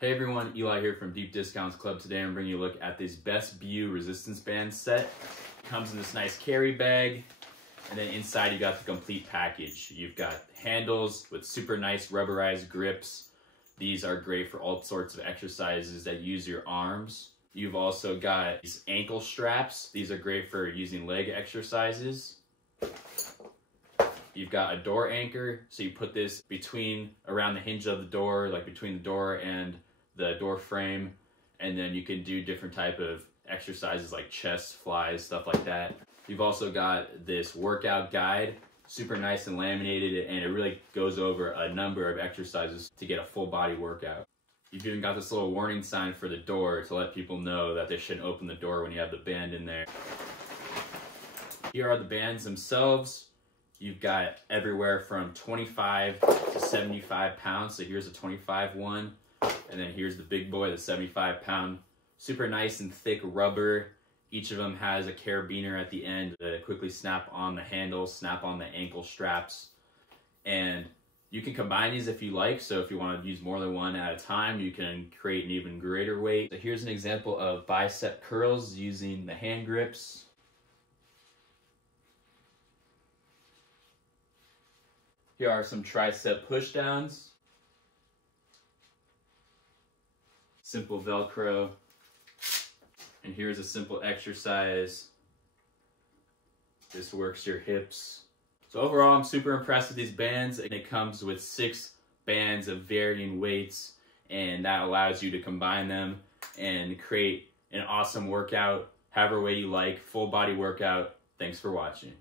Hey everyone, Eli here from Deep Discounts Club. Today I'm bringing you a look at this BesBiu resistance band set. It comes in this nice carry bag, and then inside you got the complete package. You've got handles with super nice rubberized grips. These are great for all sorts of exercises that use your arms. You've also got these ankle straps. These are great for using leg exercises. You've got a door anchor, so you put this around the hinge of the door, like between the door and the door frame, and then you can do different type of exercises like chest, flies, stuff like that. You've also got this workout guide, super nice and laminated, and it really goes over a number of exercises to get a full body workout. You've even got this little warning sign for the door to let people know that they shouldn't open the door when you have the band in there. Here are the bands themselves. You've got everywhere from 25 to 75 pounds. So here's a 25 one. And then here's the big boy, the 75-pound. Super nice and thick rubber. Each of them has a carabiner at the end to quickly snap on the handles, snap on the ankle straps. And you can combine these if you like. So if you want to use more than one at a time, you can create an even greater weight. So here's an example of bicep curls using the hand grips. Here are some tricep pushdowns. Simple Velcro. And here's a simple exercise. This works your hips. So overall, I'm super impressed with these bands. And it comes with 6 bands of varying weights, and that allows you to combine them and create an awesome workout, however way you like, full body workout. Thanks for watching.